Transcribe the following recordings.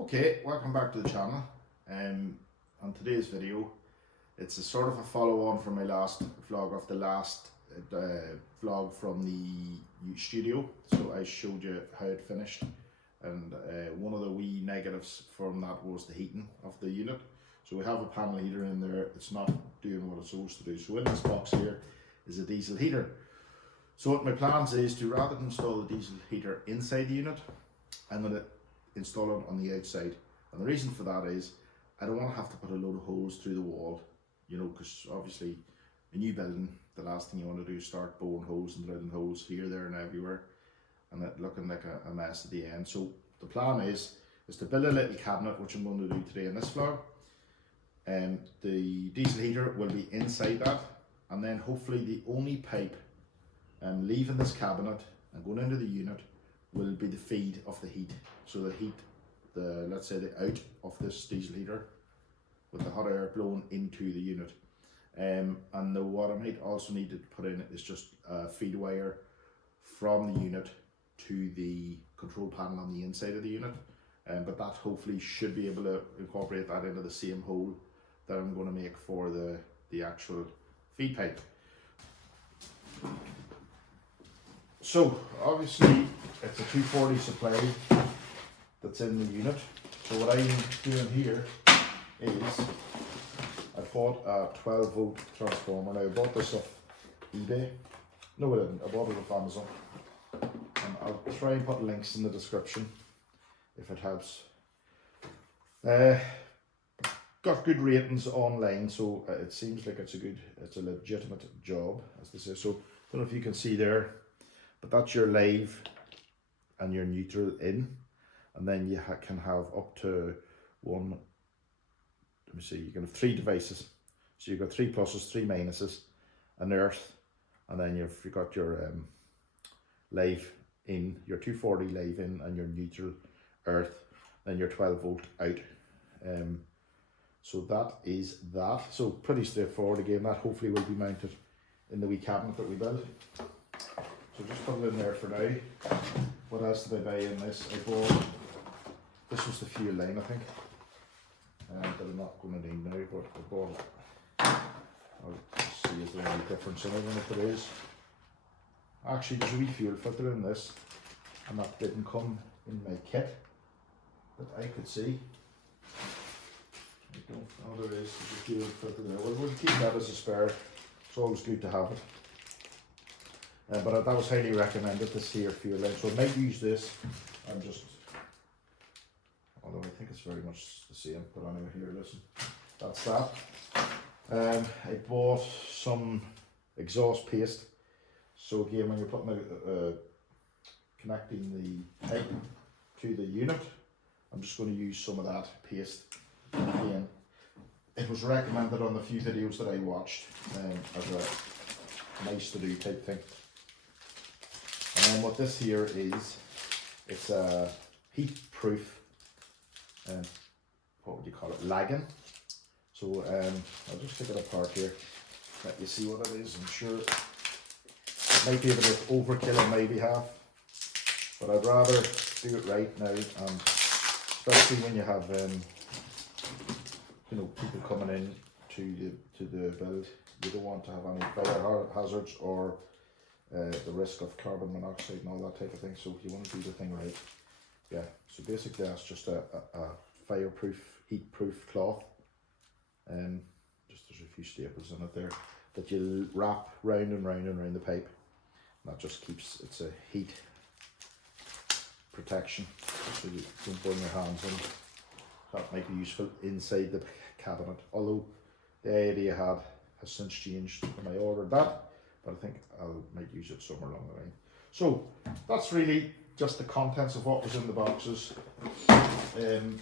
Okay, welcome back to the channel. On today's video, it's a sort of a follow-on from my last vlog of the last vlog from the studio. So I showed you how it finished, and one of the wee negatives from that was the heating of the unit. So we have a panel heater in there, it's not doing what it's supposed to do. So in this box here is a diesel heater. So what my plans is to, rather than install the diesel heater inside the unit, I'm going to install it on the outside. And the reason for that is I don't want to have to put a load of holes through the wall, you know, because obviously a new building, the last thing you want to do is start boring holes and drilling holes here, there and everywhere, and it looking like a mess at the end. So the plan is to build a little cabinet, which I'm going to do today in this vlog. And the diesel heater will be inside that, and then hopefully the only pipe leaving this cabinet and going into the unit will be the feed of the heat. So the heat, let's say the out of this diesel heater with the hot air blowing into the unit. And what I might also need to put in is just a feed wire from the unit to the control panel on the inside of the unit. But that hopefully should be able to incorporate that into the same hole that I'm going to make for the actual feed pipe. So obviously it's a 240 supply that's in the unit. So what I'm doing here is I bought a 12 volt transformer. Now I bought this off eBay. No, I didn't. I bought it off Amazon. And I'll try and put links in the description if it helps. Got good ratings online, so it seems like it's a legitimate job, as they say. So I don't know if you can see there, but that's your live and your neutral in, and then you can have up to one, let me see, you can have 3 devices. So you've got 3 pluses, 3 minuses, an earth, and then you've got your live in, your 240 live in, and your neutral earth, then your 12 volt out. So that is that. So pretty straightforward. Again, that hopefully will be mounted in the wee cabinet that we built. So just put it in there for now. What else did I buy in this? I bought, this was the fuel line, I think, that I'm not going to need now, but I bought it. I'll see if there's any difference in it, and if there is. Actually, there's a wee fuel filter in this, and that didn't come in my kit that I could see. I don't know, there is a fuel filter there. We'll keep that as a spare. It's always good to have it. But that was highly recommended, this here fuel line. So I might use this. I'm just, although I think it's very much the same. But anyway, here, listen. That's that. I bought some exhaust paste. So again, when you're putting connecting the pipe to the unit, I'm just going to use some of that paste. Again, it was recommended on the few videos that I watched as a nice to do type thing. And then what this here is, it's a heat proof, what would you call it, lagging. So I'll just take it apart here, let you see what it is. I'm sure it might be a bit of overkill on my behalf, but I'd rather do it right now, and especially when you have you know, people coming in to the build. You don't want to have any fire hazards or the risk of carbon monoxide and all that type of thing, so you want to do the thing right. Yeah, so basically that's just a fireproof, heat-proof cloth. Just there's a few staples in it there that you wrap round and round and round the pipe. And that just keeps, it's a heat protection, so you don't burn your hands on it. That might be useful inside the cabinet, although the idea I had has since changed when I ordered that, but I think I might use it somewhere along the line. So that's really just the contents of what was in the boxes, and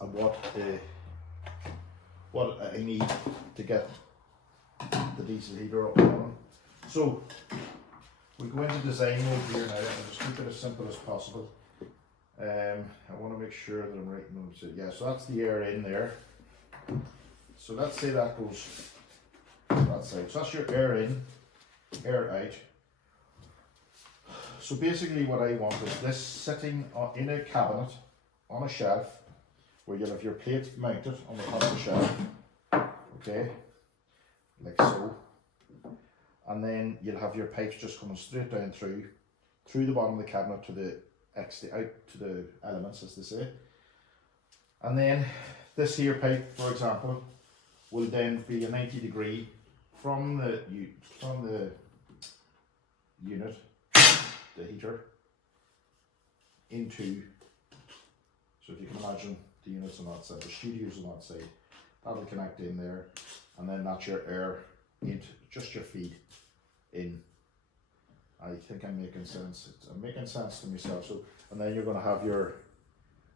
what I need to get the diesel heater up and running. So we go into design mode here now, and just keep it as simple as possible. I want to make sure that I'm writing them. So yeah, so that's the air in there. So let's say that goes that side. So that's your air in, air out. So basically what I want is this sitting in a cabinet on a shelf where you'll have your plate mounted on the top of the shelf, okay, like so. And then you'll have your pipes just coming straight down through the bottom of the cabinet to the out to the elements, as they say. And then this here pipe, for example, will then be a 90-degree from the unit, the heater, into, so if you can imagine the units on that side, the studios on that side, that'll connect in there, and then that's your air into just your feed in. I think I'm making sense. I'm making sense to myself. So, and then you're going to have your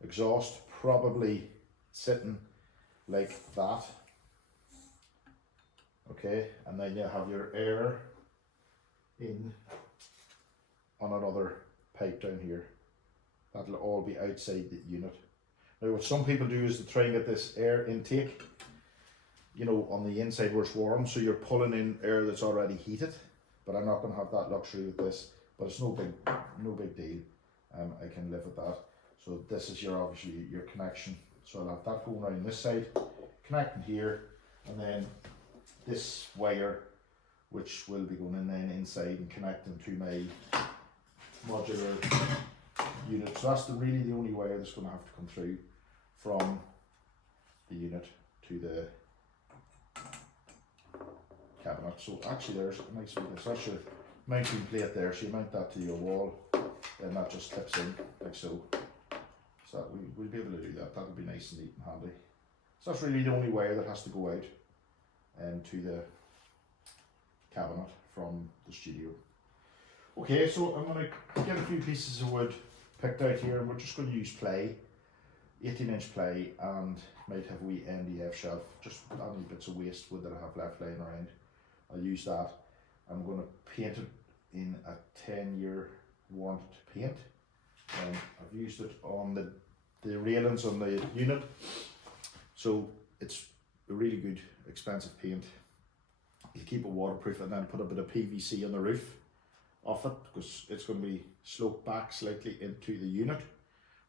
exhaust probably sitting like that, okay, and then you have your air in on another pipe down here. That'll all be outside the unit. Now what some people do is to try and get this air intake, you know, on the inside where it's warm, so you're pulling in air that's already heated, but I'm not going to have that luxury with this, but it's no big deal. I can live with that. So this is your, obviously your connection. So I'll have that going around this side, connecting here, and then this wire, which will be going in then inside and connecting to my modular unit. So that's really the only wire that's going to have to come through from the unit to the cabinet. So actually there's a nice one. That's your mounting plate there, so you mount that to your wall, then that just clips in like so. So we'll be able to do that. That'll be nice and neat and handy. So that's really the only wire that has to go out to the cabinet from the studio. Okay, so I'm going to get a few pieces of wood picked out here, and we're just going to use play, 18-inch play, and might have a wee MDF shelf, just any bits of waste wood that I have left lying around. I'll use that. I'm going to paint it in a 10-year warranted paint. I've used it on the railings on the unit, so it's a really good expensive paint. You keep it waterproof, and then put a bit of PVC on the roof of it, because it's going to be sloped back slightly into the unit,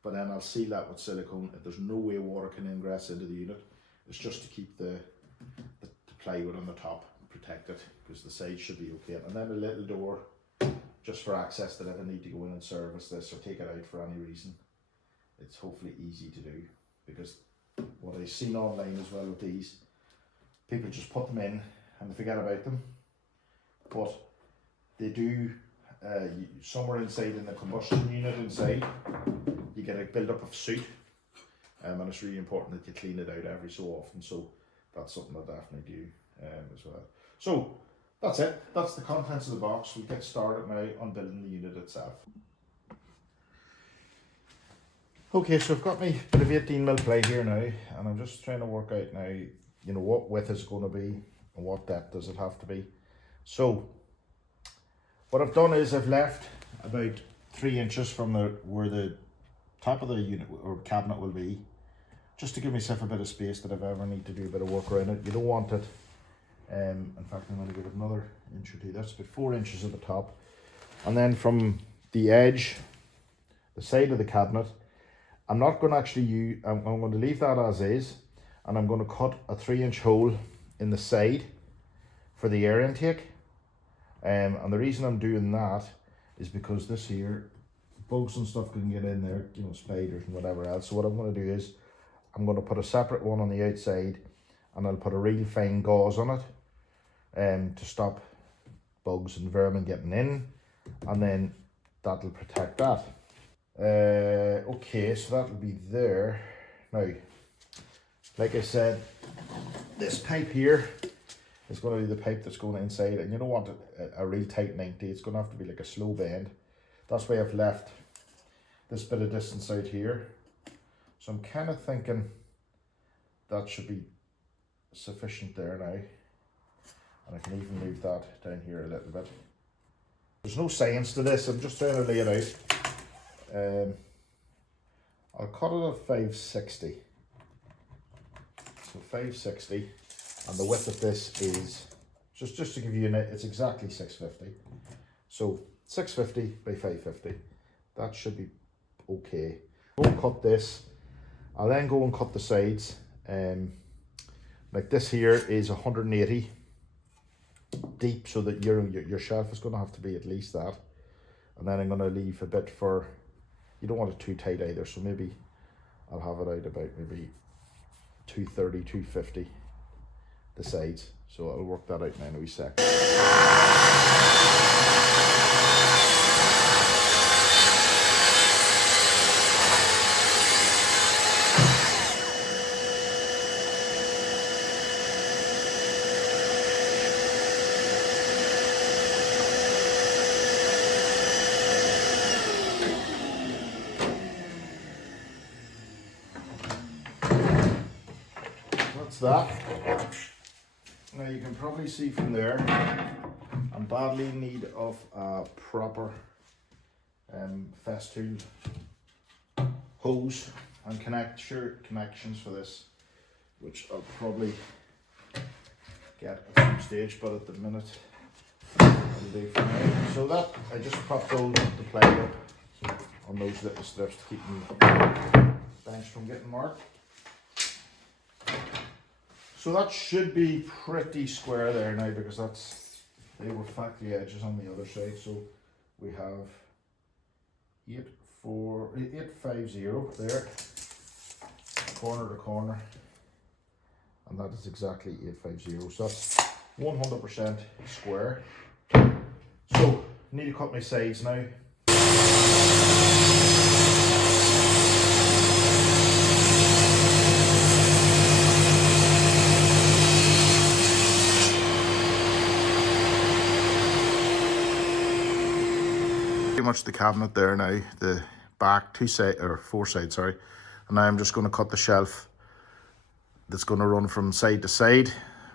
but then I'll seal that with silicone. There's no way water can ingress into the unit. It's just to keep the plywood on the top protected, because the sides should be okay. And then a little door just for access that if I need to go in and service this or take it out for any reason. It's hopefully easy to do, because what I've seen online as well with these, people just put them in and they forget about them, but they do, somewhere inside in the combustion unit inside, you get a build-up of soot, and it's really important that you clean it out every so often, so that's something I definitely do as well. So that's it, that's the contents of the box. We'll get started now on building the unit itself. Okay, so I've got my bit of 18mm play here now, and I'm just trying to work out now, you know, what width is it going to be and what depth does it have to be. So what I've done is I've left about 3 inches from where the top of the unit or cabinet will be, just to give myself a bit of space that if I ever need to do a bit of work around it. You don't want it, in fact I'm going to give it another inch or two. That's about 4 inches at the top, and then from the edge, the side of the cabinet, I'm not going to actually use, I'm going to leave that as is, and I'm going to cut a 3-inch hole in the side for the air intake. And the reason I'm doing that is because this here, bugs and stuff can get in there, you know, spiders and whatever else. So what I'm going to do is I'm going to put a separate one on the outside, and I'll put a real fine gauze on it to stop bugs and vermin getting in, and then that'll protect that. Okay, so that'll be there. Now, like I said, this pipe here is going to be the pipe that's going inside, and you don't want a real tight 90. It's going to have to be like a slow bend. That's why I've left this bit of distance out here. So I'm kind of thinking that should be sufficient there now. And I can even move that down here a little bit. There's no science to this, I'm just trying to lay it out. I'll cut it at 560. So 560, and the width of this is, just to give you it's exactly 650. So 650 by 550, that should be okay. Don't cut this I'll then go and cut the sides. Like this here is 180 deep, so that your shelf is going to have to be at least that. And then I'm going to leave a bit for, you don't want it too tight either, so maybe I'll have it out about maybe 230, 250 the sides. So I'll work that out now in a wee sec. That. Now you can probably see from there, I'm badly in need of a proper festool hose and connections for this, which I'll probably get at some stage, but at the minute I'll do for now. So that, I just propped those up to play up on those little strips to keep the bench from getting marked. So that should be pretty square there now, because they were factory edges on the other side. So we have 850 there, corner to corner, and that is exactly 850. So that's 100% square. So need to cut my sides now. Pretty much the cabinet there now, the back four sides, sorry. And now I'm just going to cut the shelf that's going to run from side to side,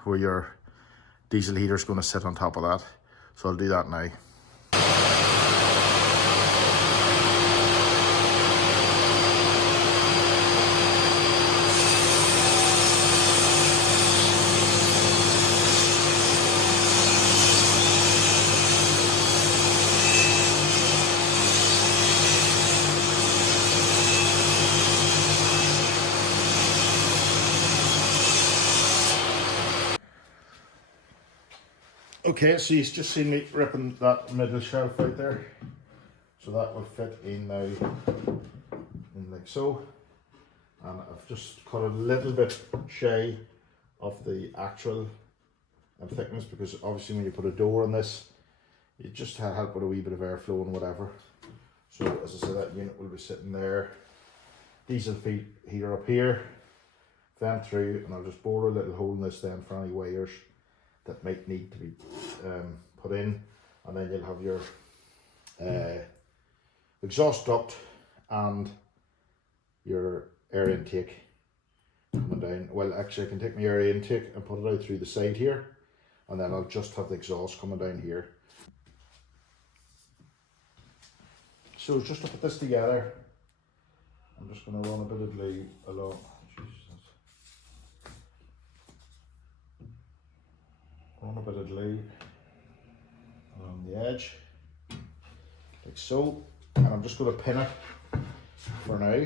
where your diesel heater is going to sit on top of that. So I'll do that now. Okay, so you've just seen me ripping that middle shelf out there. So that will fit in now, in like so. And I've just cut a little bit shy of the actual thickness, because obviously when you put a door on this, you just help with a wee bit of airflow and whatever. So as I said, that unit will be sitting there. Diesel heater up here, vent through, and I'll just bore a little hole in this then for any wires that might need to be put in, and then you'll have your exhaust duct and your air intake coming down. Well, actually I can take my air intake and put it out through the side here, and then I'll just have the exhaust coming down here. So just to put this together, I'm just going to run a bit of glue along. Run a bit of glue along the edge, like so, and I'm just going to pin it for now,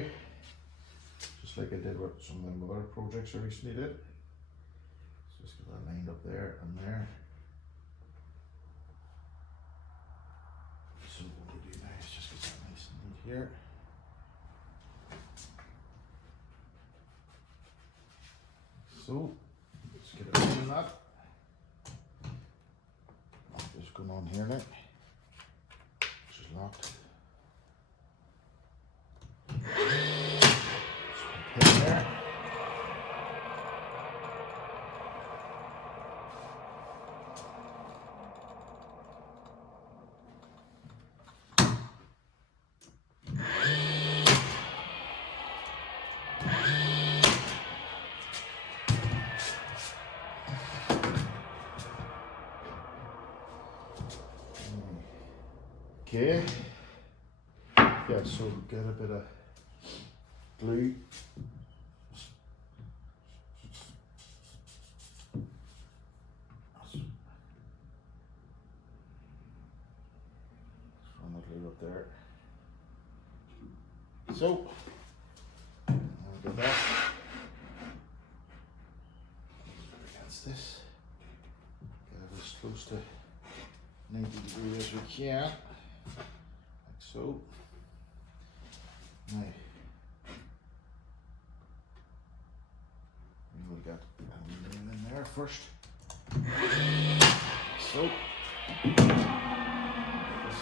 just like I did with some of the other projects I recently did. So just get that lined up there and there. So what we'll do now is just get that nice and neat here. So let's get it in that. Just going on here now, which is locked. Just put it there. Okay, yeah, so get a bit of glue. Run the glue up there. So, I'll get that. close to 90 degrees as we can, like so. Now, we will get aluminium in there first. So, this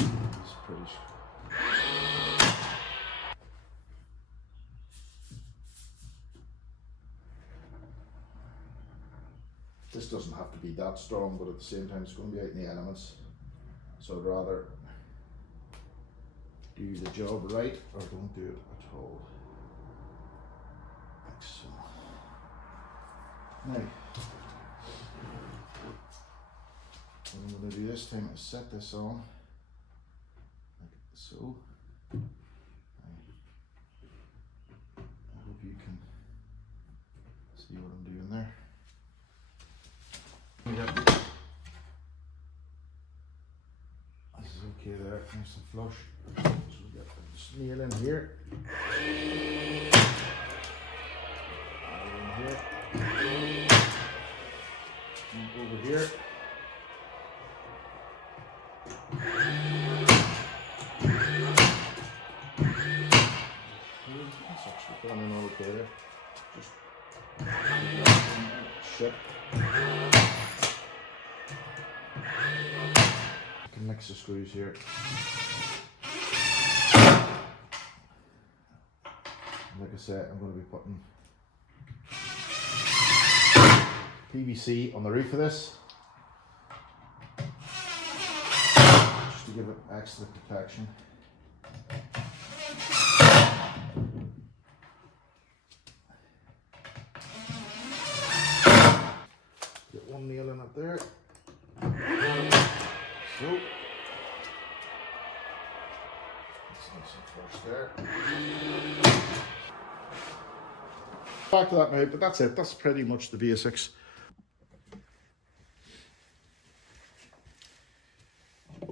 is pretty. This doesn't have to be that strong, but at the same time it's going to be out in the elements. So I'd rather do the job right or don't do it at all. Like so. Now, what I'm going to do this time is set this on like so. I hope you can see what I'm doing there. Yep. This is okay there, nice and flush. So we get this nail in here. In here. And over here. That's actually going in all okay there. Just shut. Can mix the screws here. Like I said, I'm going to be putting PVC on the roof of this, just to give it extra protection. Get one nail in up there. So, that's nice and flush there. Back to that now, but that's it. That's pretty much the basics.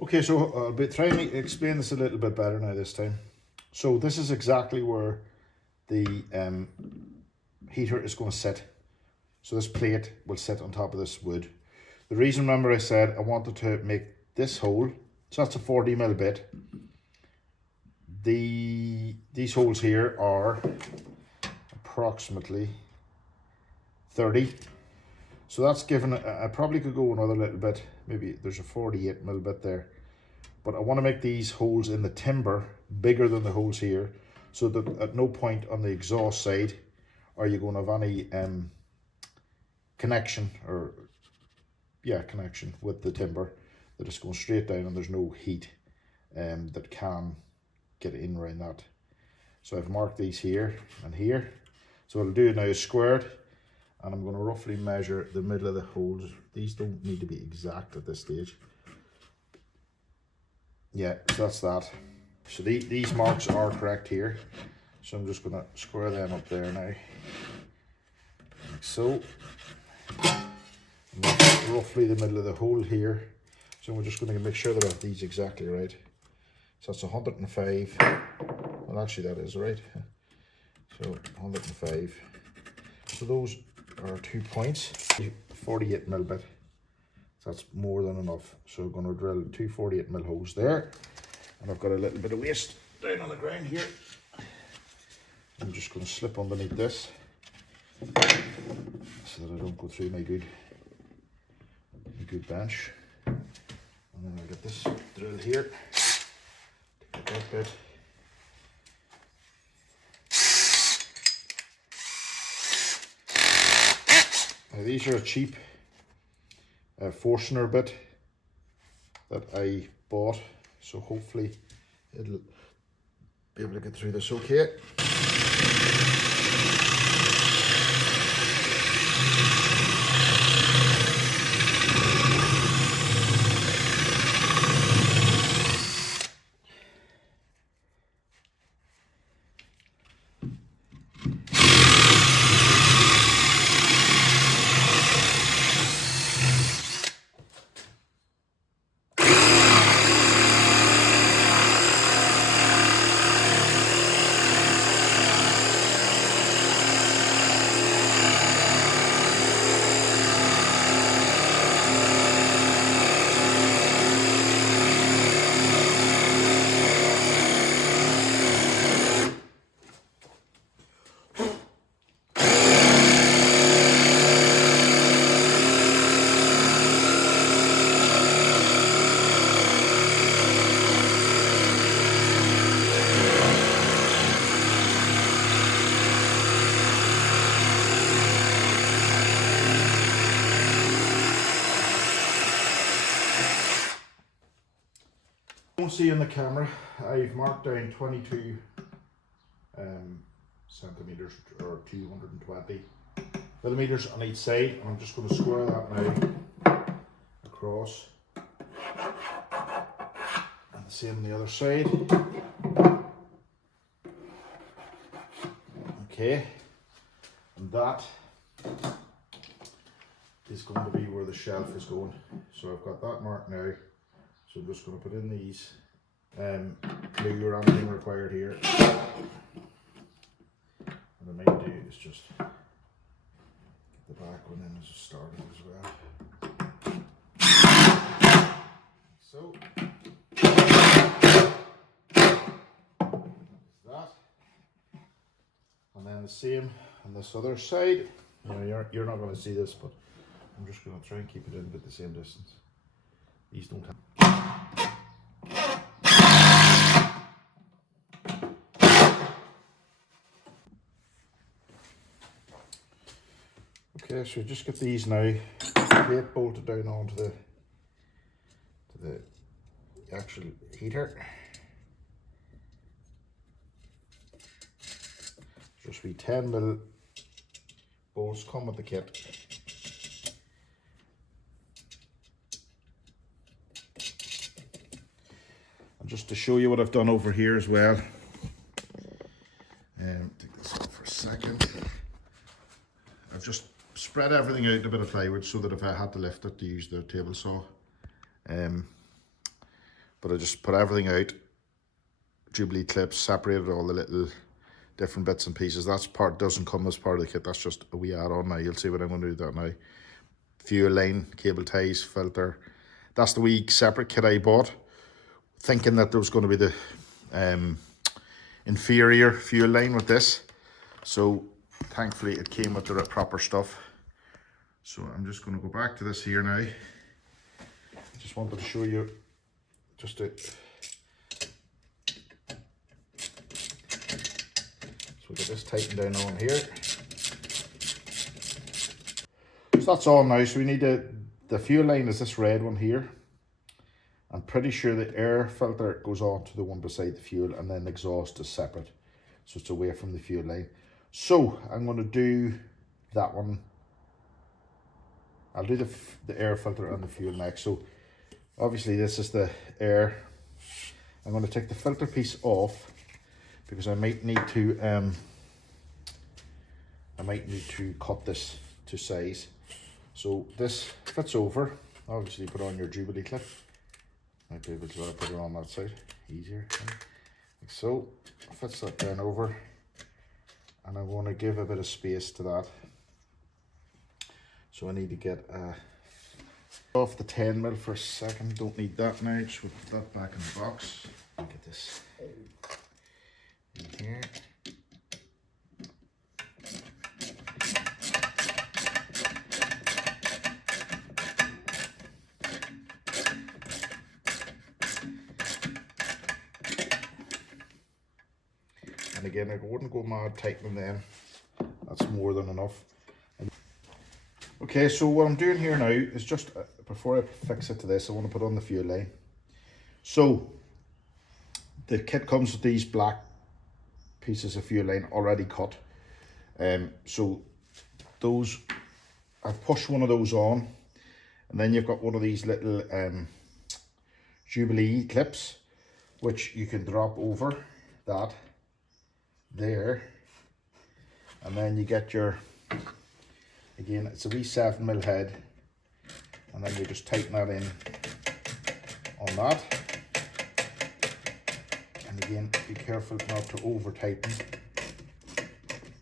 Okay, so I'll be trying to explain this a little bit better now this time. So this is exactly where the heater is going to sit. So this plate will sit on top of this wood. The reason, remember I said I wanted to make this hole, so that's a 40mm bit. These holes here are approximately 30. So that's given, I probably could go another little bit, maybe there's a 48mm bit there. But I want to make these holes in the timber bigger than the holes here, so that at no point on the exhaust side are you going to have any connection with the timber, that it's going straight down and there's no heat that can get in around that. So I've marked these here and here. So what I'll do now is square it, and I'm going to roughly measure the middle of the holes. These don't need to be exact at this stage. Yeah, so that's that. So these marks are correct here. So I'm just going to square them up there now, like so. And that's roughly the middle of the hole here. So we're just going to make sure that I have these exactly right. So that's 105. Well, actually that is right. So 105. So those are 2 points. 48mm bit. So that's more than enough. So we're going to drill 2 48mm holes there. And I've got a little bit of waste down on the ground here. I'm just going to slip underneath this so that I don't go through my good bench. And then I'll get this drill here. Take that bit. Now these are a cheap Forstner bit that I bought, so hopefully it'll be able to get through this okay. You won't see in the camera, I've marked down 22 centimeters or 220 millimeters on each side, and I'm just going to square that now across, and the same on the other side. Okay, and that is going to be where the shelf is going. So I've got that marked now, so I'm just going to put in these glue or anything required here. What I might do is just get the back one in as a starter as well. So that, and then the same on this other side. You know, you're not going to see this, but I'm just going to try and keep it in at the same distance. These don't have. Okay, so just get these now plate bolted down onto the actual heater. Just we 10mm bolts come with the kit. And just to show you what I've done over here as well. Take this off for a second. I've just spread everything out in a bit of plywood so that if I had to lift it to use the table saw. But I just put everything out, Jubilee clips, separated all the little different bits and pieces. That part doesn't come as part of the kit, that's just a wee add-on now. You'll see what I'm going to do that now. Fuel line, cable ties, filter. That's the wee separate kit I bought, thinking that there was going to be the inferior fuel line with this. So thankfully it came with the proper stuff. So I'm just going to go back to this here now. I just wanted to show you just to, so we get this tightened down on here. So that's all now. So we need the fuel line is this red one here. I'm pretty sure the air filter goes on to the one beside the fuel, and then the exhaust is separate, so it's away from the fuel line. So I'm going to do that one. I'll do the air filter and the fuel next. So obviously this is the air. I'm going to take the filter piece off because I might need to cut this to size. So this fits over. Obviously put on your Jubilee clip. Might be able to put it on that side easier. Like so, fits that down over, and I want to give a bit of space to that. So I need to get off the 10mm for a second. Don't need that now. Just put that back in the box. Get this in here. And again, I wouldn't go mad tightening them. That's more than enough. Okay, so what I'm doing here now is just, before I fix it to this, I want to put on the fuel line. So, the kit comes with these black pieces of fuel line already cut. So, those, I've pushed one of those on, and then you've got one of these little Jubilee clips, which you can drop over that there, and then you get your, again, it's a wee 7mm head, and then you just tighten that in on that. And again, be careful not to over tighten,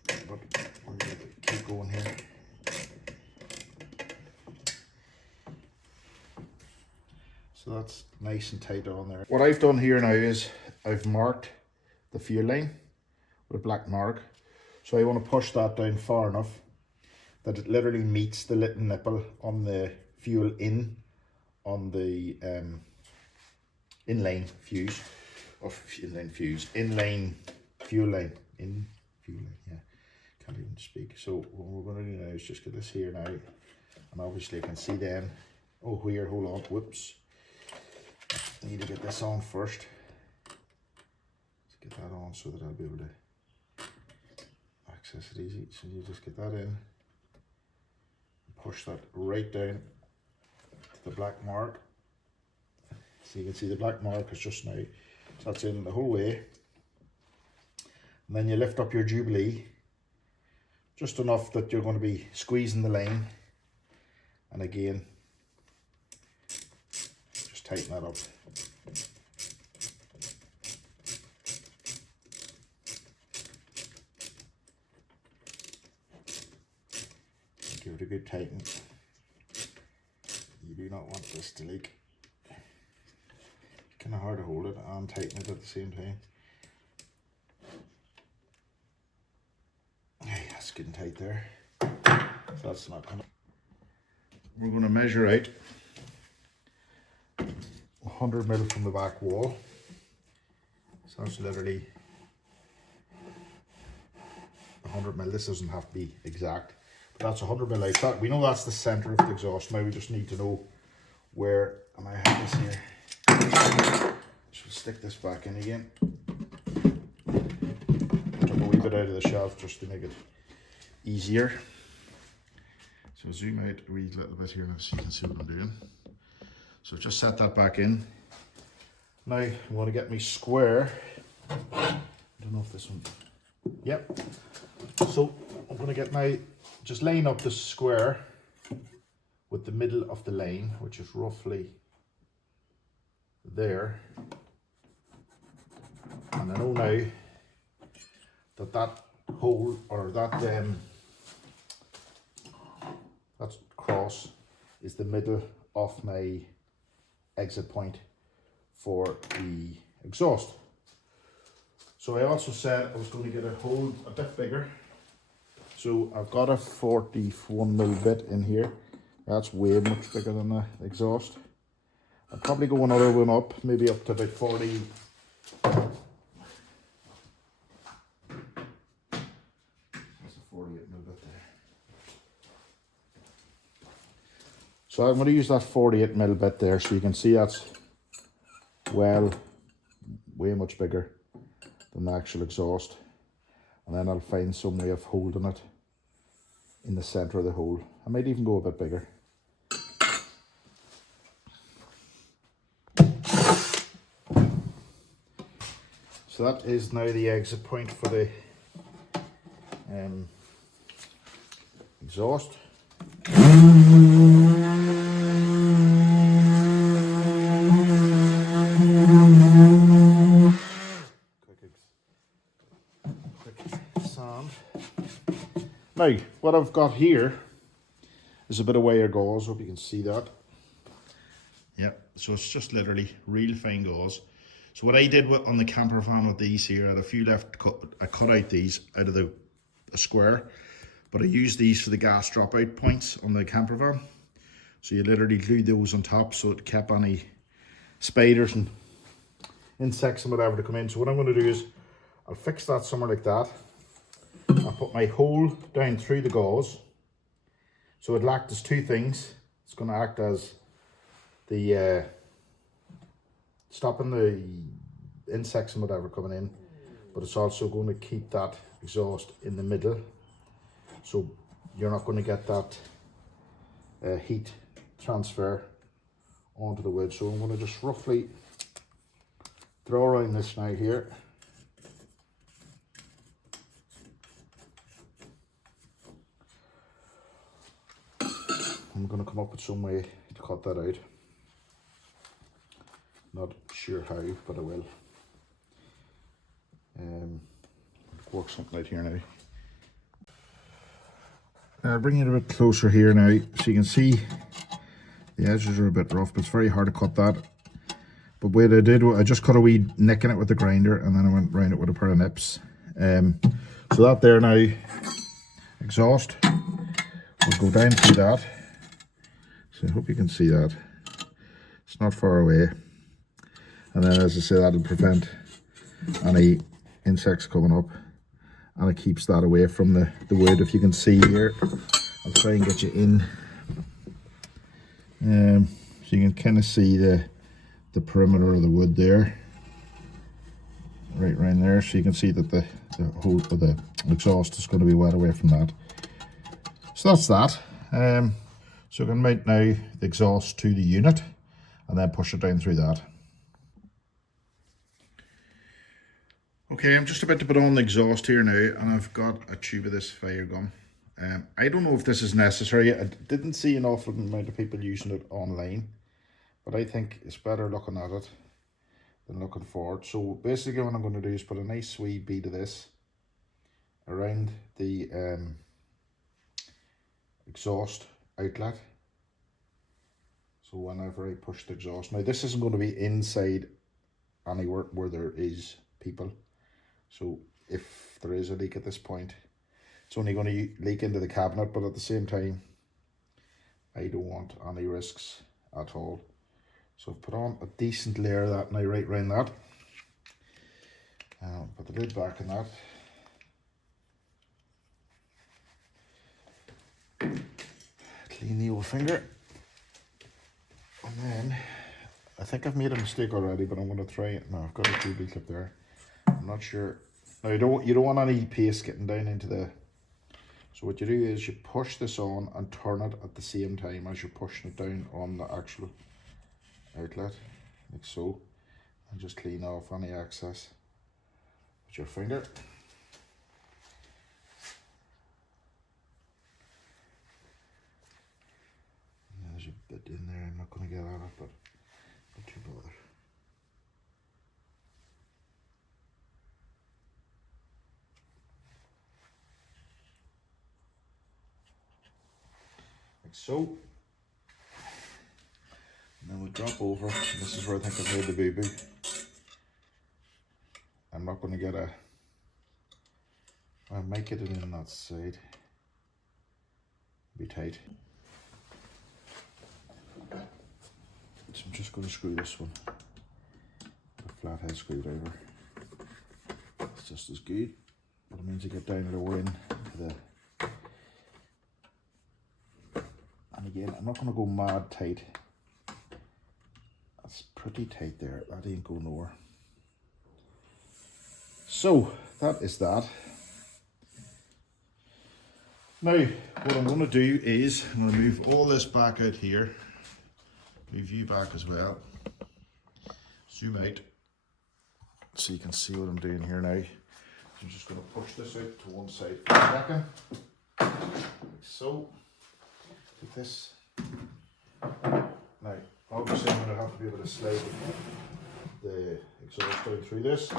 but we're going to keep going here. So that's nice and tight on there. What I've done here now is I've marked the fuel line with a black mark. So I want to push that down far enough that it literally meets the little nipple on the fuel in on the inline fuse, or inline fuel line, yeah, can't even speak. So what we're going to do now is just get this here now, and obviously I can see then, oh here, hold on, whoops, need to get this on first. Let's get that on so that I'll be able to access it easy. So you just get that in, push that right down to the black mark. So you can see the black mark is just now, so that's in the whole way. And then you lift up your Jubilee just enough that you're going to be squeezing the line, and again just tighten that up. Give it a good tighten. You do not want this to leak. It's kind of hard to hold it and tighten it at the same time. Hey, that's getting tight there. So that's not gonna. We're going to measure out 100 mil from the back wall. So that's literally 100 mil. This doesn't have to be exact. That's 100 mil out. That, we know that's the center of the exhaust. Now we just need to know where, and I have this here. So stick this back in again. Took a wee bit out of the shelf just to make it easier. So zoom out a wee little bit here so you can see what I'm doing. So just set that back in. Now I want to get me square. I don't know if this one. Yep. So I'm going to get my. Just line up the square with the middle of the lane, which is roughly there. And I know now that that hole, or that cross, is the middle of my exit point for the exhaust. So I also said I was going to get a hole a bit bigger. So I've got a 41 mil bit in here. That's way much bigger than the exhaust. I'll probably go another one up, maybe up to about 40. That's a 48 mil bit there. So I'm going to use that 48 mil bit there, so you can see that's well, way much bigger than the actual exhaust. And then I'll find some way of holding it in the center of the hole. I might even go a bit bigger. So that is now the exit point for the exhaust. Now, what I've got here is a bit of wire gauze. Hope you can see that. Yep, so it's just literally real fine gauze. So what I did on the camper van with these here, I had a few left. I cut out these out of a square, but I used these for the gas dropout points on the camper van. So you literally glued those on top so it kept any spiders and insects and whatever to come in. So what I'm going to do is I'll fix that somewhere like that. I'll put my hole down through the gauze, so it'll act as two things. It's going to act as the stopping the insects and whatever coming in, but it's also going to keep that exhaust in the middle, so you're not going to get that heat transfer onto the wood. So I'm going to just roughly throw around this now here. I'm going to come up with some way to cut that out. Not sure how, but I will. Work something out here now. I'll bring it a bit closer here now, so you can see the edges are a bit rough, but it's very hard to cut that. But what I did, I just cut a wee nick in it with the grinder, and then I went round it with a pair of nips. So that there now, exhaust, we'll go down through that. So I hope you can see that. It's not far away. And then, as I say, that'll prevent any insects coming up, and it keeps that away from the wood. If you can see here, I'll try and get you in. So you can kind of see the the perimeter of the wood there, right around there, so you can see that the hole for the exhaust is going to be wet away from that. So that's that. So we can mount now the exhaust to the unit and then push it down through that. Okay, I'm just about to put on the exhaust here now, and I've got a tube of this fire gum. I don't know if this is necessary. I didn't see an awful amount of people using it online, but I think it's better looking at it than looking for it. So basically what I'm going to do is put a nice wee bead of this around the exhaust outlet. So whenever I push the exhaust, now this isn't going to be inside anywhere where there is people. So if there is a leak at this point, it's only going to leak into the cabinet, but at the same time, I don't want any risks at all. So I've put on a decent layer of that now right around that. Put the lid back on that. Clean the old finger. And then, I think I've made a mistake already, but I'm going to try it. No, I've got a 2B clip there. I'm not sure. Now you don't want any paste getting down into the. So what you do is you push this on and turn it at the same time as you're pushing it down on the actual outlet, like so, and just clean off any excess with your finger. And there's a bit in there. I'm not going to get at it, but not too bothered. So, and then we'll drop over. This is where I think I've made the boo-boo. I'm not going to get I might get it in that side. Be tight. So I'm just going to screw this one. A flathead screwdriver. It's just as good, but it means you get down lower in to the. And again, I'm not going to go mad tight. That's pretty tight there. That ain't going nowhere. So that is that. Now what I'm going to do is I'm going to move all this back out here. Move you back as well. Zoom out so you can see what I'm doing here now. So I'm just going to push this out to one side for a second. Like so. With this. Now, obviously I'm going to have to be able to slide the exhaust down through this. So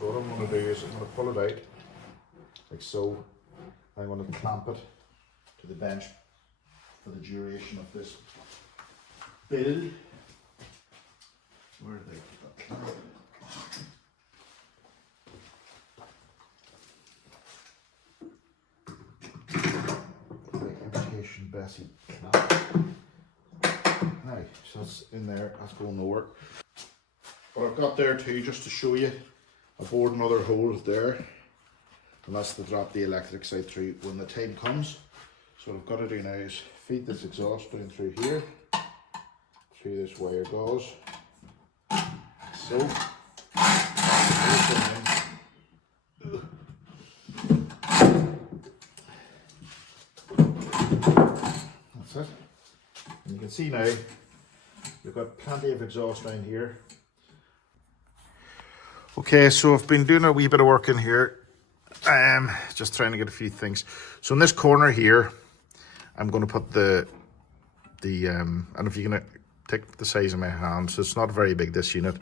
what I'm going to do is I'm going to pull it out like so. I'm going to clamp it to the bench for the duration of this build. Where did I put that clamp? Bessie clamp. Now, so that's in there, that's going nowhere. What I've got there too, just to show you, I bored another hole there, and that's to drop the electric side through when the time comes. So what I've got to do now is feed this exhaust down through here, through this wire gauze. So, it. And you can see now we've got plenty of exhaust down here. Okay, so I've been doing a wee bit of work in here, just trying to get a few things. So in this corner here, I'm going to put the and if you're going to take the size of my hand, so it's not very big, this unit.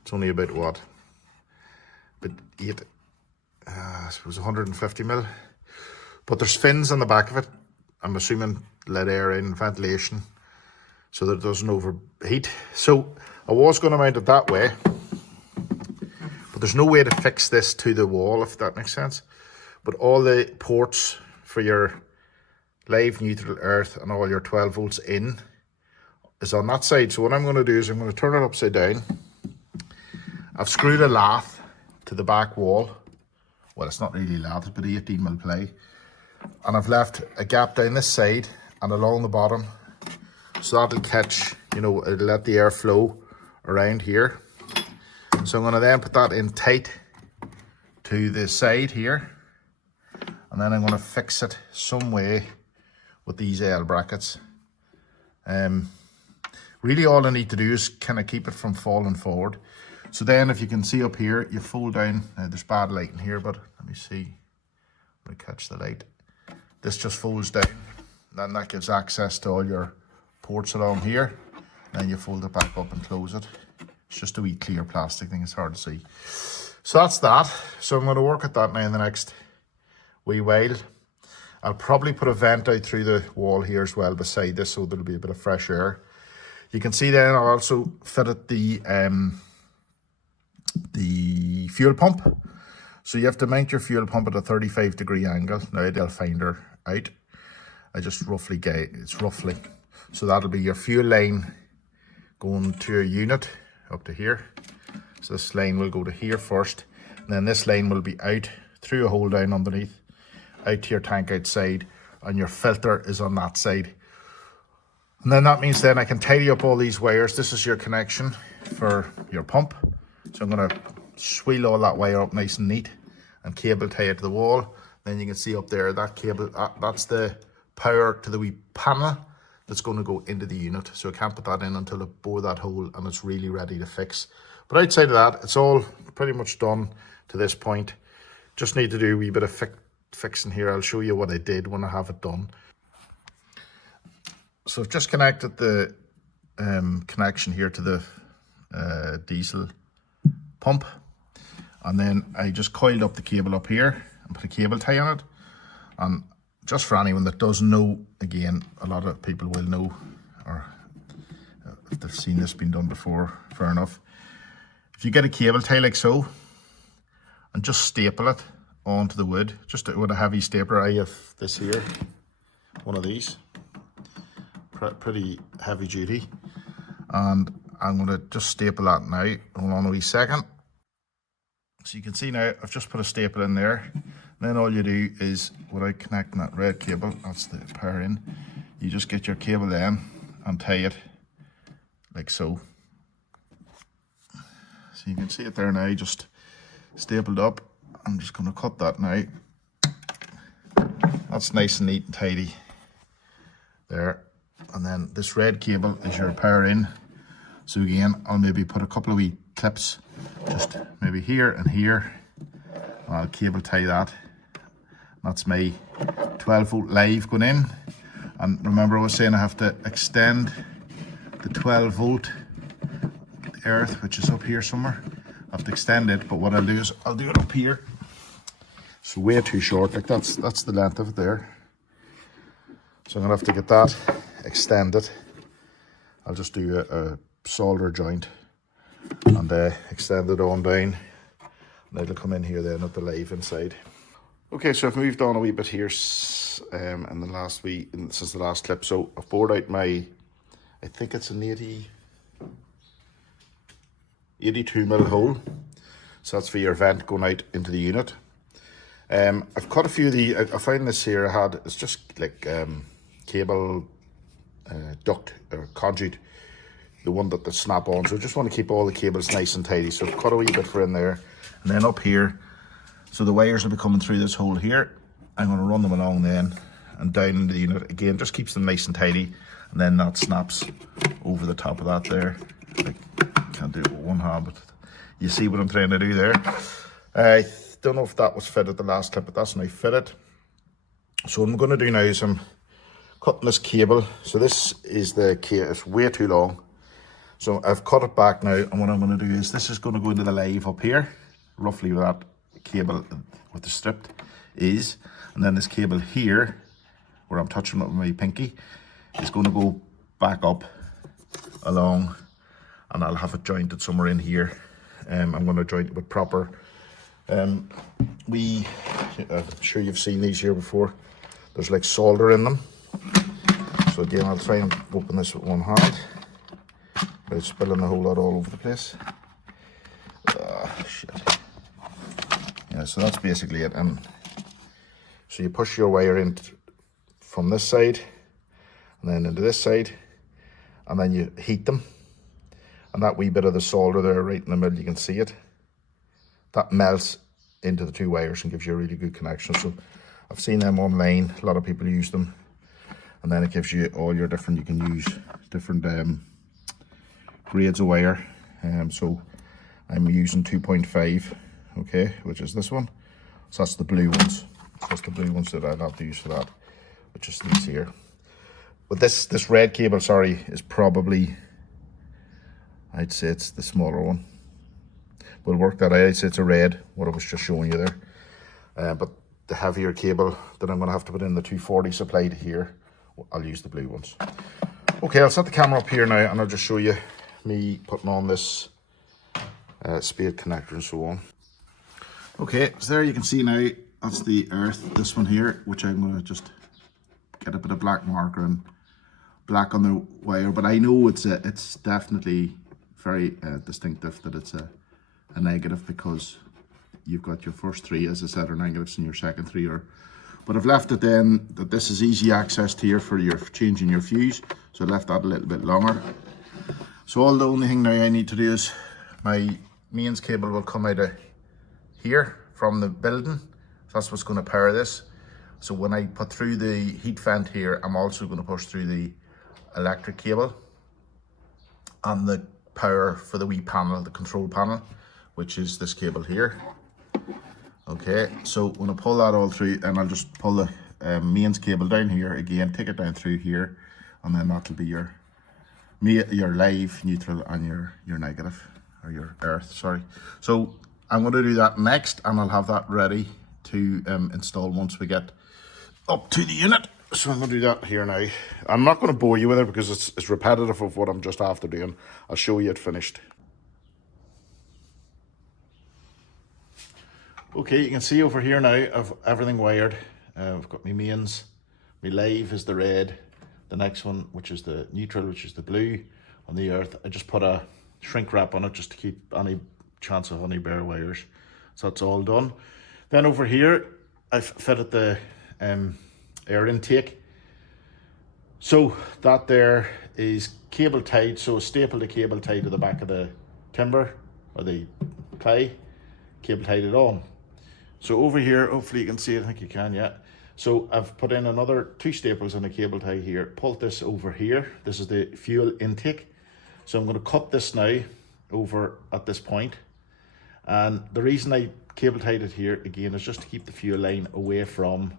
It's only about what? But I suppose 150 mil. But there's fins on the back of it. I'm assuming let air in, ventilation, so that it doesn't overheat. So I was going to mount it that way, but there's no way to fix this to the wall, if that makes sense. But all the ports for your live, neutral, earth, and all your 12 volts in is on that side. So what I'm going to do is I'm going to turn it upside down. I've screwed a lath to the back wall. Well, it's not really lath, but 18 mil ply. And I've left a gap down this side and along the bottom, so that'll catch, you know, it'll let the air flow around here. So I'm going to then put that in tight to the side here, and then I'm going to fix it some way with these L brackets. Really all I need to do is kind of keep it from falling forward. So then if you can see up here, you fold down, there's bad light in here, but let me see, let me catch the light. This just folds down, and that gives access to all your ports along here. Then you fold it back up and close it. It's just a wee clear plastic thing, it's hard to see. So that's that. So I'm going to work at that now in the next wee while. I'll probably put a vent out through the wall here as well beside this, so there'll be a bit of fresh air. You can see then I'll also fitted the fuel pump. So you have to mount your fuel pump at a 35-degree angle. Now they'll find her out. I just roughly gauge, it's roughly. So that'll be your fuel line going to your unit up to here. So this line will go to here first, and then this line will be out through a hole down underneath, out to your tank outside, and your filter is on that side. And then that means then I can tidy up all these wires. This is your connection for your pump. So I'm going to sweel all that wire up nice and neat and cable tie it to the wall. Then you can see up there, that cable, that's the power to the wee panel that's going to go into the unit. So I can't put that in until I bore that hole and it's really ready to fix. But outside of that, it's all pretty much done to this point. Just need to do a wee bit of fixing here. I'll show you what I did when I have it done. So I've just connected the connection here to the diesel pump. And then I just coiled up the cable up here and put a cable tie on it. And just for anyone that doesn't know, again, a lot of people will know, or if they've seen this being done before, fair enough. If you get a cable tie like so, and just staple it onto the wood, just with a heavy stapler. I have this here, one of these, pretty heavy duty. And I'm going to just staple that now. Hold on a wee second. So you can see now, I've just put a staple in there. And then all you do is, without connecting that red cable, that's the power in, you just get your cable in and tie it like so. So you can see it there now, just stapled up. I'm just going to cut that now. That's nice and neat and tidy there. And then this red cable is your power in. So again, I'll maybe put a couple of wee clips just maybe here and here. I'll cable tie that. That's my 12-volt live going in. And remember I was saying I have to extend the 12-volt earth, which is up here somewhere. I have to extend it, but what I'll do is I'll do it up here. It's way too short, like that's the length of it there. So I'm gonna have to get that extended. I'll just do a solder joint and extend it on down, and it'll come in here then at the live inside. Okay, so I've moved on a wee bit here in the last this is the last clip. So I've bored out my, I think it's an 82mm hole. So that's for your vent going out into the unit. I've cut a few of the, I found this here, it's just like cable duct or conduit, the one that the snap on. So I just want to keep all the cables nice and tidy. So I've cut a wee bit for in there, and then up here, so the wires will be coming through this hole here. I'm going to run them along then and down into the unit. Again, just keeps them nice and tidy, and then that snaps over the top of that there. Like, can't do it with one hand, but you see what I'm trying to do there. I don't know if that was fitted the last clip, but that's now fitted. So what I'm going to do now is I'm cutting this cable. So this is the cable, it's way too long. So I've cut it back now, and what I'm going to do is this is going to go into the live up here, roughly where that cable with the strip is, and then this cable here, where I'm touching it with my pinky, is going to go back up along, and I'll have it jointed somewhere in here. I'm going to joint it with proper, I'm sure you've seen these here before, there's like solder in them. So again, I'll try and open this with one hand without spilling a whole lot all over the place. Shit. Yeah, so that's basically it. And so you push your wire in from this side and then into this side, and then you heat them, And that wee bit of the solder there right in the middle, you can see it. That melts into the two wires and gives you a really good connection. So I've seen them online, a lot of people use them. And then it gives you all your different, you can use different grades of wire. So I'm using 2.5, okay, which is this one. So that's the blue ones. So that's the blue ones that I'll have to use for that, which is these here. But this red cable, sorry, is probably, I'd say it's the smaller one. We'll work that out. I'd say it's a red, what I was just showing you there. But the heavier cable that I'm going to have to put in the 240 supplied here, I'll use the blue ones. Okay, I'll set the camera up here now and I'll just show you me putting on this spade connector and so on. Okay, so there you can see now, that's the earth, this one here, which I'm going to just get a bit of black marker and black on the wire, but I know it's definitely very distinctive that it's a negative, because you've got your first three, as I said, are negatives, and your second three are, but I've left it then that this is easy access here for your changing your fuse, so I left that a little bit longer. So all the only thing now I need to do is my mains cable will come out of here from the building, so that's what's going to power this. So when I put through the heat vent here, I'm also going to push through the electric cable and the power for the wee panel, the control panel, which is this cable here. Okay, so when I pull that all through, and I'll just pull the mains cable down here again, take it down through here, and then that'll be your live, neutral, and your negative, or your earth, sorry. So I'm going to do that next, and I'll have that ready to install once we get up to the unit. So I'm going to do that here now. I'm not going to bore you with it because it's repetitive of what I'm just after doing. I'll show you it finished. Okay, you can see over here now I've everything wired. I've got my mains, my live is the red, the next one, which is the neutral, which is the blue, on the earth. I just put a shrink wrap on it just to keep any chance of any bare wires. So that's all done. Then over here I've fitted the air intake. So that there is cable tied, so staple the cable tied to the back of the timber or the ply, cable tied it on. So over here, hopefully you can see it, I think you can, yeah. So I've put in another 2 staples and a cable tie here, pulled this over here. This is the fuel intake. So I'm going to cut this now over at this point. And the reason I cable tied it here again is just to keep the fuel line away from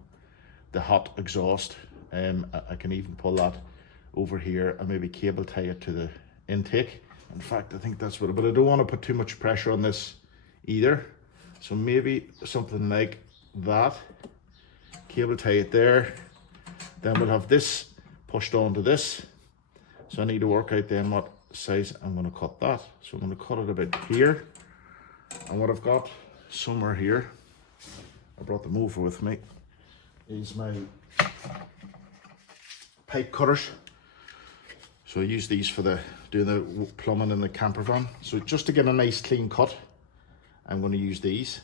the hot exhaust. I can even pull that over here and maybe cable tie it to the intake. In fact, I think that's what, but I don't want to put too much pressure on this either. So maybe something like that. Cable tie it there. Then we'll have this pushed onto this. So I need to work out then what size I'm going to cut that. So I'm going to cut it about here. And what I've got somewhere here, I brought them over with me, is my pipe cutters. So I use these for doing the plumbing in the camper van. So just to get a nice clean cut, I'm going to use these,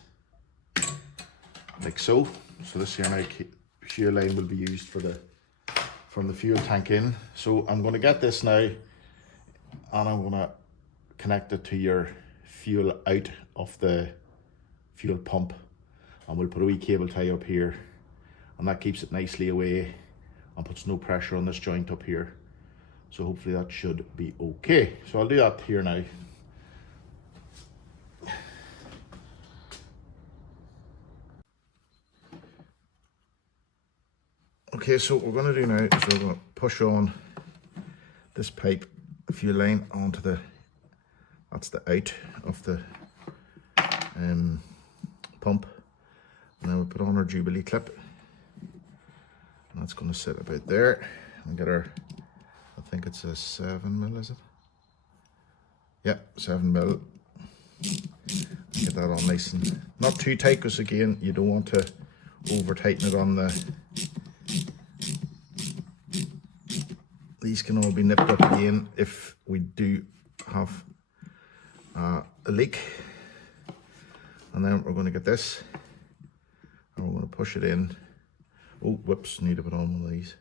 like so. So this here now, fuel line will be used from the fuel tank in. So I'm going to get this now, and I'm going to connect it to your fuel out of the fuel pump, and we'll put a wee cable tie up here, and that keeps it nicely away and puts no pressure on this joint up here. So hopefully that should be okay. So I'll do that here now. Okay, so what we're going to do now is we're going to push on this pipe fuel line onto that's the out of the pump, and then we'll put on our Jubilee clip, and that's going to sit about there, and get our, I think it's a 7mm, is it? Yep, 7mm. Get that on nice and not too tight, because again you don't want to over tighten it on the, these can all be nipped up again if we do have a leak. And then we're going to get this, and we're going to push it in. Oh, whoops, need to put on one of these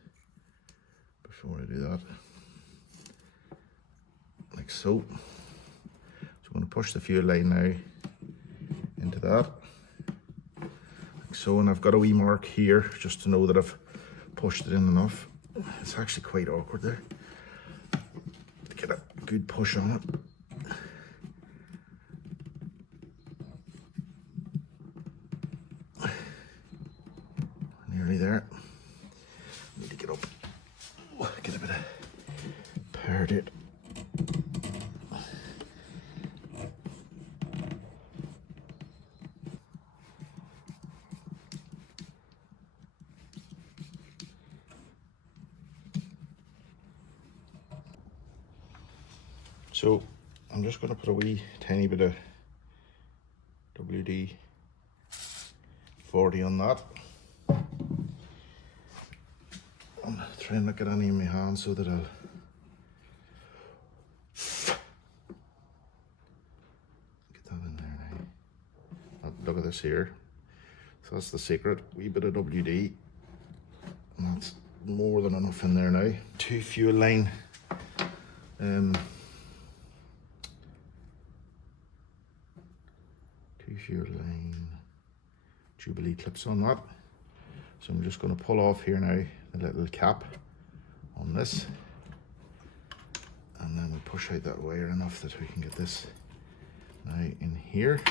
before I do that, like so. I'm going to push the fuel line now into that, like so, and I've got a wee mark here just to know that I've pushed it in enough. It's actually quite awkward there to get a good push on it. Nearly there. Need to get up, get a bit of power to it. So I'm just going to put a wee tiny bit of WD-40 on that. I'm trying not to get any in my hand so that I'll get that in there now. Look at this here. So that's the secret. Wee bit of WD. And that's more than enough in there now. 2 fuel line. 2 fuel line Jubilee clips on that. So I'm just going to pull off here now the little cap on this, and then we'll push out that wire enough that we can get this now in here,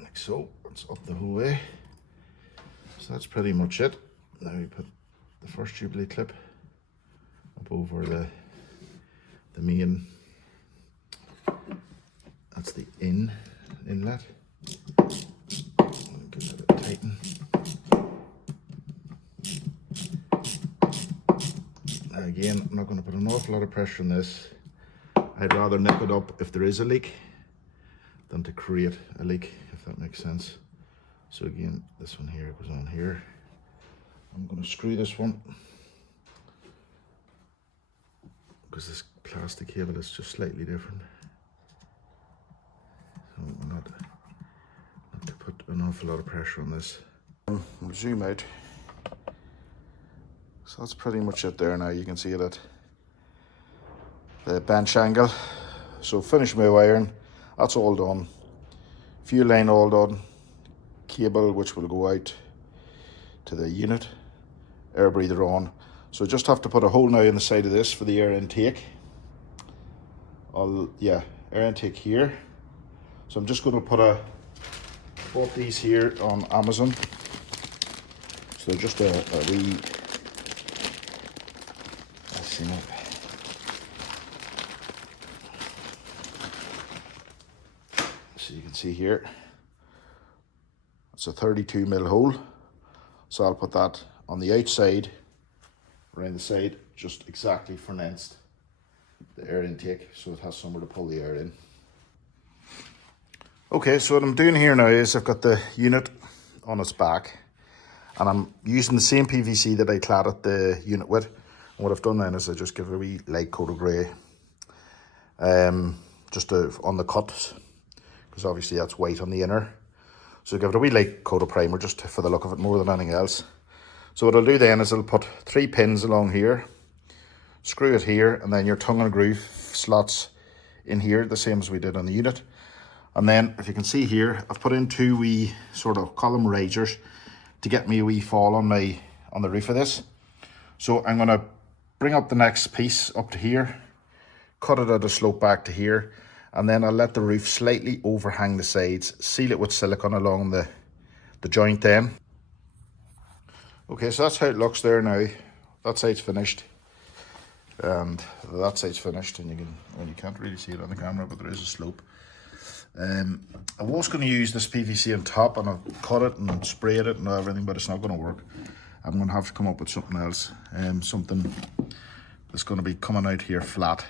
like so. It's up the whole way. So that's pretty much it. Now we put the first Jubilee clip up over the main, that's the inlet. Give that a tighten. Now again, I'm not going to put an awful lot of pressure on this. I'd rather nip it up if there is a leak than to create a leak, if that makes sense. So again, this one here goes on here. I'm going to screw this one because this plastic cable is just slightly different. So not to put an awful lot of pressure on this. We'll zoom out. So that's pretty much it there now. You can see it at the bench angle. So finish my wiring. That's all done. Fuel line all done. Cable which will go out to the unit. Air breather on. So just have to put a hole now in the side of this for the air intake. Air intake here. So I'm just going to put bought these here on Amazon. So just a wee, let's see now. So you can see here, it's a 32mm hole. So I'll put that on the outside, around the side, just exactly for next the air intake, so it has somewhere to pull the air in. Okay, so what I'm doing here now is I've got the unit on its back, and I'm using the same PVC that I cladded the unit with. And what I've done then is I just give it a wee light coat of grey, just on the cut, because obviously that's white on the inner. So give it a wee light coat of primer just for the look of it more than anything else. So what I'll do then is I'll put 3 pins along here, screw it here, and then your tongue and groove slots in here, the same as we did on the unit. And then, if you can see here, I've put in 2 wee sort of column raisers to get me a wee fall on the roof of this. So I'm going to bring up the next piece up to here, cut it at a slope back to here, and then I'll let the roof slightly overhang the sides, seal it with silicone along the joint then. Okay, so that's how it looks there now. That side's finished, and that side's finished, and you can't really see it on the camera, but there is a slope. I was going to use this PVC on top, and I've cut it and sprayed it and everything, but it's not going to work. I'm going to have to come up with something else, something that's going to be coming out here flat.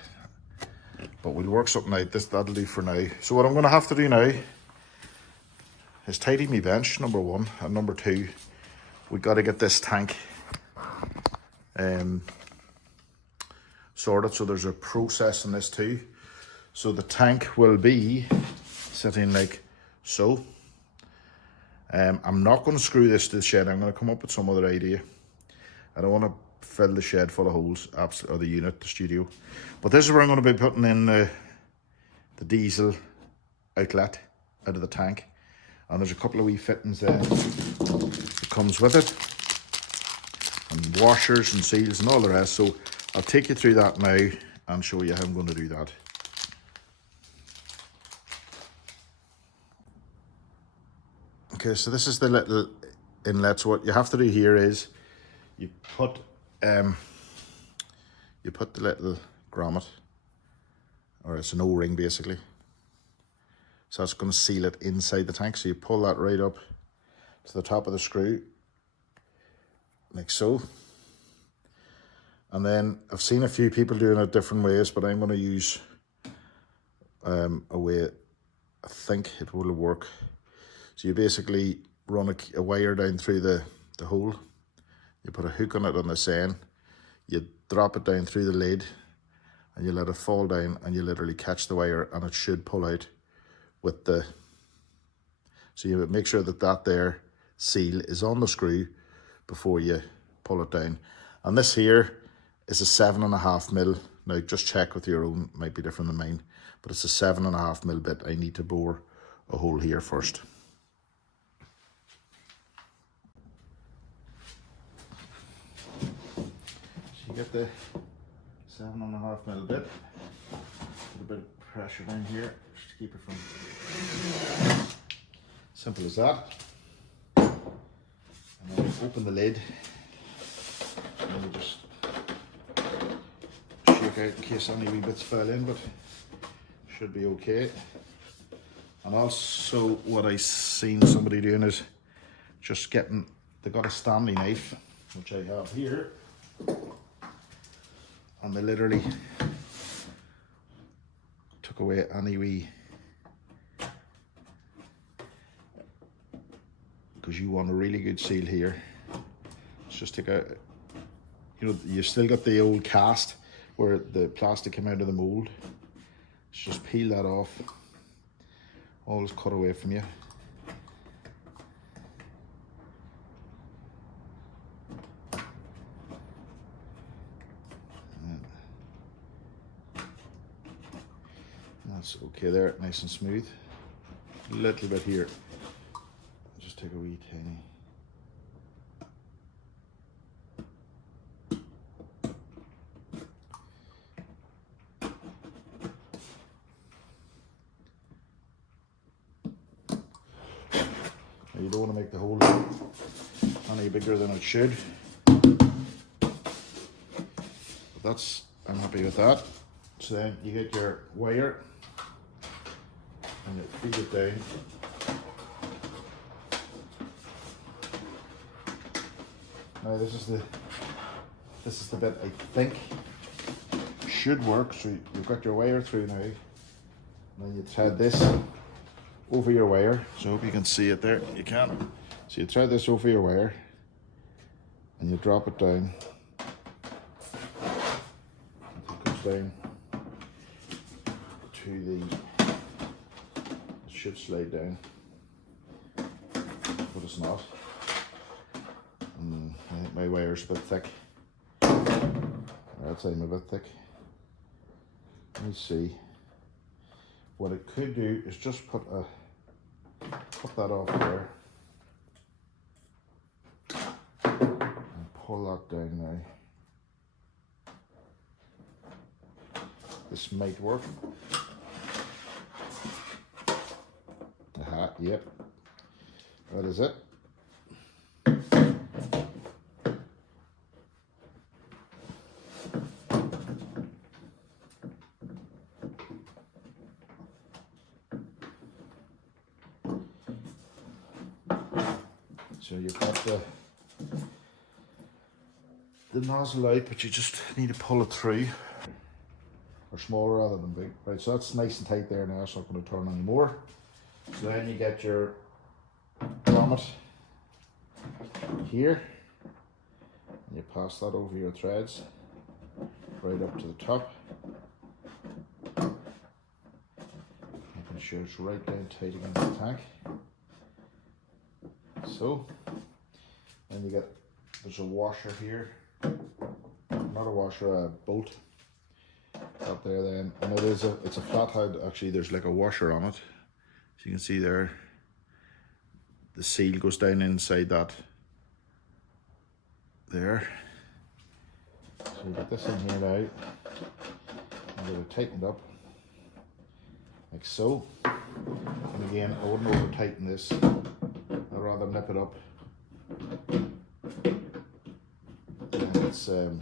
But we'll work something out. That'll do for now. So what I'm going to have to do now is tidy my bench, number 1, and number 2, we got to get this tank sorted. So there's a process in this too. So the tank will be sitting like so. I'm not going to screw this to the shed. I'm going to come up with some other idea. I don't want to fill the shed full of holes, or the unit, the studio. But this is where I'm going to be putting in the diesel outlet out of the tank, and there's a couple of wee fittings there that comes with it, and washers and seals and all the rest. So I'll take you through that now and show you how I'm going to do that. Okay, so this is the little inlet. So what you have to do here is you put the little grommet, or it's an O-ring basically. So that's going to seal it inside the tank. So you pull that right up to the top of the screw, like so. And then I've seen a few people doing it different ways, but I'm going to use a way I think it will work. So you basically run a wire down through the hole. You put a hook on it on this end. You drop it down through the lid, and you let it fall down, and you literally catch the wire, and it should pull out with the. So you make sure that there seal is on the screw before you pull it down. And this here is a 7.5 mil. Now just check with your own, might be different than mine, but it's a 7.5 mil bit. I need to bore a hole here first. So you get the 7.5 mil bit, put a bit of pressure down here just to keep it from, simple as that. And then open the lid, and you just shake out in case any wee bits fell in, but should be okay. And also what I seen somebody doing is just getting, they got a Stanley knife, which I have here, and they literally took away any wee, because you want a really good seal here. Let's just take out, you know, you still got the old cast where the plastic came out of the mold. Let's just peel that off. All is cut away from you. And that's okay there, nice and smooth. A little bit here. Just take a wee tiny. Now you don't want to make the hole any bigger than it should. But that's, I'm happy with that. So then you get your wire and you feed it down. Now this is the bit I think should work. So you've got your wire through now, and then you thread this over your wire. So I hope you can see it there. You can. So you thread this over your wire, and you drop it down. It comes down to the. It should slide down, but it's not. I think my wire's a bit thick. I'd say I'm a bit thick. Let me see. What it could do is just put that off there and pull that down now. This might work. Aha, yep. That is it. So you've got the nozzle out, but you just need to pull it through, or smaller rather than big. Right, so that's nice and tight there now, so I'm not going to turn anymore. So then you get your grommet here, and you pass that over your threads right up to the top. Making sure it's right down tight against the tank. So, then you get, there's a washer here, not a washer, a bolt. up there then, and it's a flat head. Actually, there's like a washer on it, so you can see there. The seal goes down inside that there. So we got this in here now. I'm going to tighten it up like so. And again, I wouldn't over tighten this. I'd rather nip it up. And it's so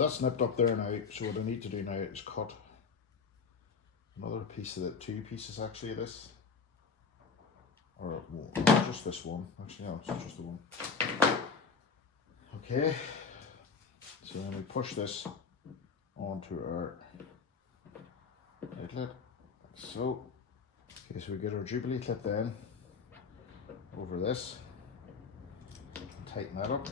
that's nipped up there now. So what I need to do now is cut another piece of it, 2 pieces actually of this. Or just this one. Actually, no, it's just the one. Okay. So then we push this onto our outlet. So, okay, so we get our Jubilee clip then over this. Tighten that up.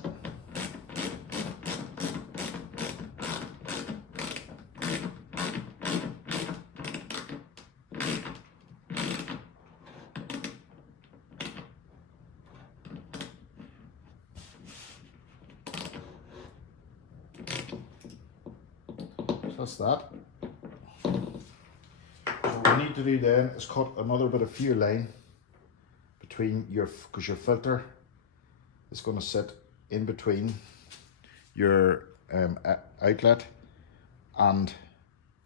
That's that. So what we need to do then is cut another bit of fuel line between because your filter is going to sit in between your outlet and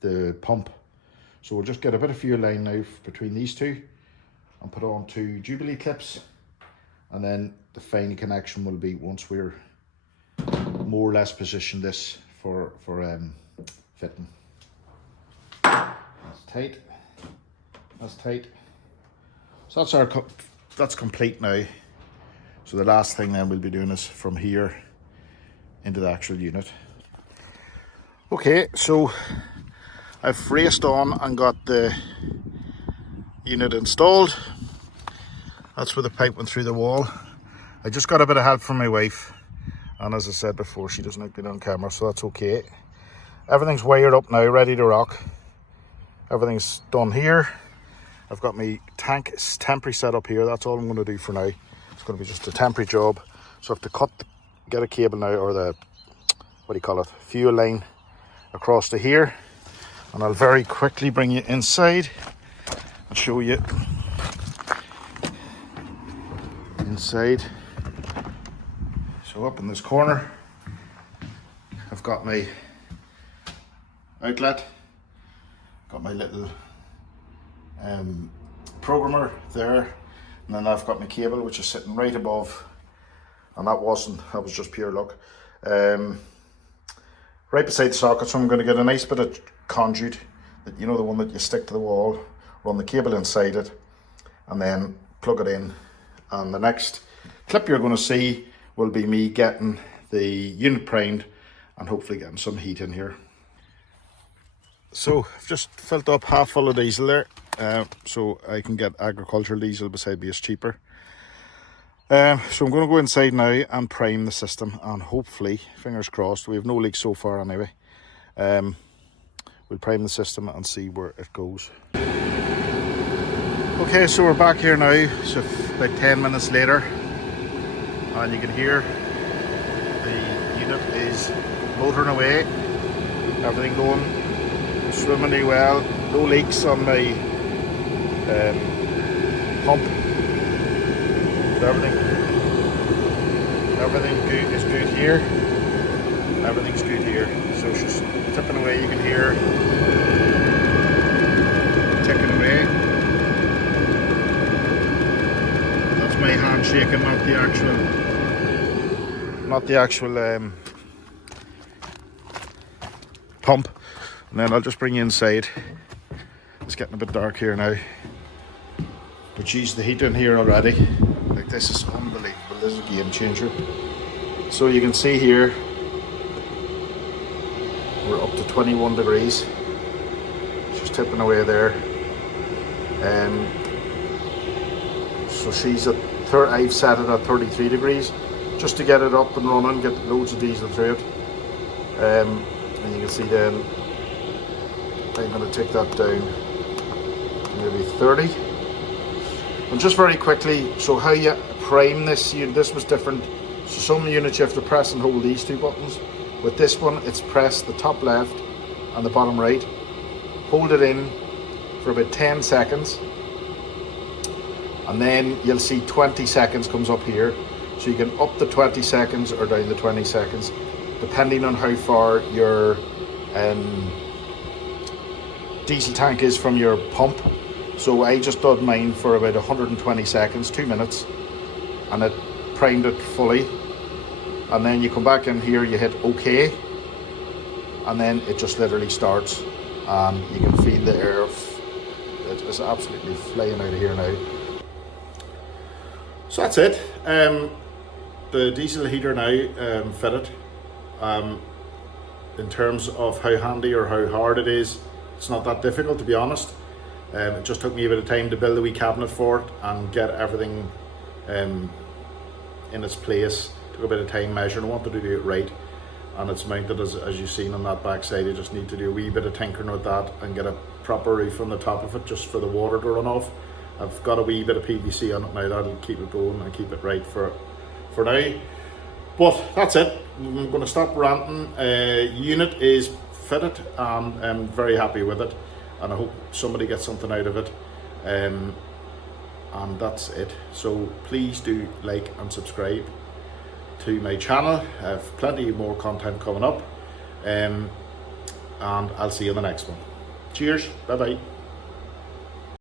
the pump. So we'll just get a bit of fuel line now between these two and put on 2 Jubilee clips, and then the final connection will be once we're more or less positioned this for fitting. That's tight. That's tight. So that's complete now. So the last thing then we'll be doing is from here into the actual unit. Okay, so I've raced on and got the unit installed. That's where the pipe went through the wall. I just got a bit of help from my wife, and as I said before, she doesn't like being on camera, so that's okay. Everything's wired up now, ready to rock. Everything's done here. I've got my tank temporary set up here. That's all I'm going to do for now. It's going to be just a temporary job. So I have to get a cable now, or the, what do you call it, fuel line across to here. And I'll very quickly bring you inside and show you inside. So up in this corner, I've got my outlet, got my little programmer there, and then I've got my cable which is sitting right above, and that was just pure luck, right beside the socket. So I'm going to get a nice bit of conduit, that, you know, the one that you stick to the wall, run the cable inside it, and then plug it in. And the next clip you're going to see will be me getting the unit primed and hopefully getting some heat in here. So I've just filled up half full of diesel there, so I can get agricultural diesel beside me, it's cheaper. So I'm going to go inside now and prime the system, and hopefully, fingers crossed, we have no leaks so far anyway. We'll prime the system and see where it goes. Okay, so we're back here now, so about 10 minutes later, and you can hear the unit is motoring away, everything going swimmingly well, no leaks on my pump. Everything good is good here. Everything's good here. So it's just tipping away. You can hear ticking away. That's my hand shaking, not the actual pump. And then I'll just bring you inside. It's getting a bit dark here now. But geez, the heat in here already. Like, this is unbelievable. This is a game changer. So you can see here, we're up to 21 degrees. It's just tipping away there. So she's at, I've set it at 33 degrees just to get it up and running, get loads of diesel through it. And you can see then, I'm going to take that down to maybe 30. And just very quickly, so how you prime this. This was different. So some units you have to press and hold these two buttons. With this one, it's press the top left and the bottom right. Hold it in for about 10 seconds. And then you'll see 20 seconds comes up here. So you can up the 20 seconds or down the 20 seconds, depending on how far your diesel tank is from your pump. So I just did mine for about 120 seconds, 2 minutes, and it primed it fully. And then you come back in here, you hit OK, and then it just literally starts, and you can feel the air. It is absolutely flying out of here now. So that's it. The diesel heater now fitted. In terms of how handy or how hard it is, it's not that difficult, to be honest. It just took me a bit of time to build a wee cabinet for it and get everything in its place. Took a bit of time measuring. I wanted to do it right, and it's mounted as you've seen on that back side. You just need to do a wee bit of tinkering with that and get a proper roof on the top of it, just for the water to run off. I've got a wee bit of PVC on it now. That'll keep it going and keep it right for now. But that's it. I'm going to stop ranting. Unit is fitted, and I'm very happy with it, and I hope somebody gets something out of it. And that's it. So please do like and subscribe to my channel. I have plenty more content coming up, and I'll see you in the next one. Cheers. Bye bye.